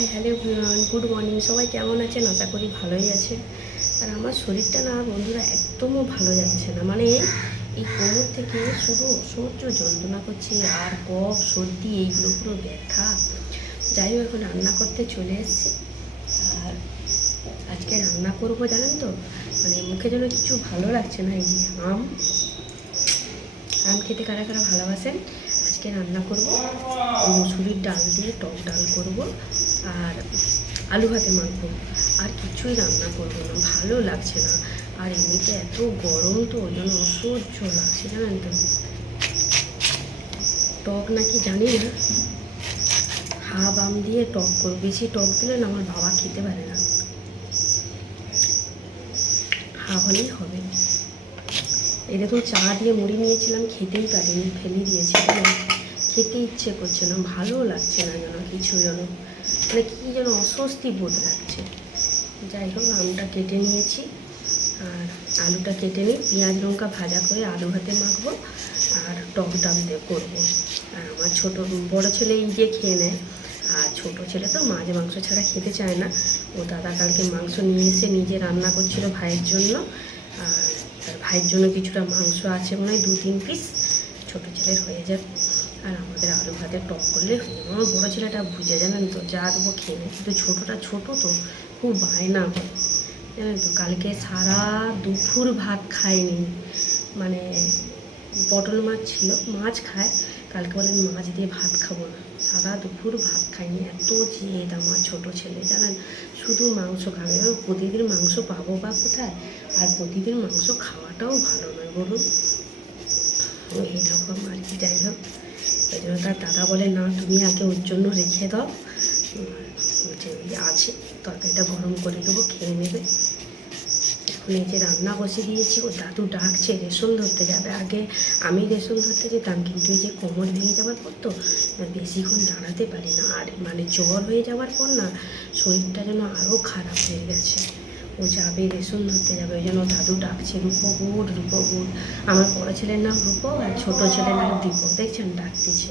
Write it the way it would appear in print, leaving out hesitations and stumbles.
Hi hello everyone, good morning. সবাই কেমন আছেন? আশা করি ভালোই আছে। আর আমার শরীরটা না বন্ধুরা একদমও ভালো যাচ্ছে না। মানে এই কোমর থেকে শুধু অসহ্য যন্ত্রণা করছে, আর কফ সর্দি এইগুলো পুরো ব্যথা। যাই হোক, এখন রান্না করতে চলে এসেছি। আর আজকে রান্না করবো জানেন তো, মানে মুখে যেন কিছু ভালো লাগছে না। এই যে আম খেতে কারা কারা ভালোবাসেন। আজকে রান্না করব মুসুরির ডাল দিয়ে টক ডাল করব, আর আলু ভাতে মাখবো। আর কিছুই রান্না করব না, ভালো লাগছে না। আর এমনিতে এত গরম, তো ওই জন্য অসহ্য লাগছে জানেন তো। টক নাকি জানি না, হাফ আম দিয়ে টক করবো। বেশি টক দিলে না আমার বাবা খেতে পারে না, হাফ হলেই হবে। এই দেখুন, চা দিয়ে মুড়ি নিয়েছিলাম, খেতেই পারিনি, ফেলে দিয়েছি। খেতে ইচ্ছে করছে না, ভালো লাগছে না যেন, কিছু যেন মানে কী যেন অস্বস্তি বোধ লাগছে। যাই হোক, আমটা কেটে নিয়েছি, আর আলুটা কেটে নিই। পেঁয়াজ লঙ্কা ভাজা করে আলু ভাতে মাখবো, আর টক ডাল দিয়ে করবো। আর আমার বড় ছেলে এই দিয়ে খেয়ে নেয়, আর ছোটো ছেলে তো মাছ মাংস ছাড়া খেতে চায় না। ও দাদা কালকে মাংস নিয়ে এসে নিজে রান্না করছিল ভাইয়ের জন্য, আর তার ভাইয়ের জন্য কিছুটা মাংস আছে, মনে হয় 2-3 পিস। ছোটো ছেলের হয়ে যাবে, আর আমাদের আলু ভাতে টক করলে হয়ে যাবে। আমার বড়ো ছেলেটা বুঝে জানেন তো, যা দেবো খেয়ে নেয়, কিন্তু ছোটোটা ছোটো তো খুব বায়না হয় জানেন তো। কালকে সারা দুপুর ভাত খায়নি, মানে পটল মাছ ছিল, মাছ খায়, কালকে বলেন মাছ দিয়ে ভাত খাবো না। সারা দুপুর ভাত খায়নি, এত জেদ আমার ছোটো ছেলে জানেন, শুধু মাংস খাবে। এবার প্রতিদিন মাংস পাবো বা কোথায়, আর প্রতিদিন মাংস খাওয়াটাও ভালো নয় বলুন, এইরকম আর কি। যাই হোক, ওই জন্য তার দাদা বলে, না তুমি আগে ওর জন্য রেখে দাও, যে আছে তরকারিটা গরম করে দেবো, খেয়ে নেবে। এখন এই যে রান্না বসে দিয়েছি, ও দাদু ডাকছে, রেশন ধরতে যাবে। আগে আমি রেশন ধরতে যেতাম, কিন্তু এই যে কোমর ভেঙে যাওয়ার পর তো বেশিক্ষণ দাঁড়াতে পারি না, আর মানে জ্বর হয়ে যাওয়ার পর না শরীরটা যেন আরও খারাপ হয়ে গেছে। ও যাবে, রেশন ধরতে যাবে, ওই জন্য দাদু ডাকছে। রূপগুড় রূপগুড়, আমার বড় ছেলের নাম রূপ, আর ছোটো ছেলের নাম দীপক, দেখছেন ডাকতেছে।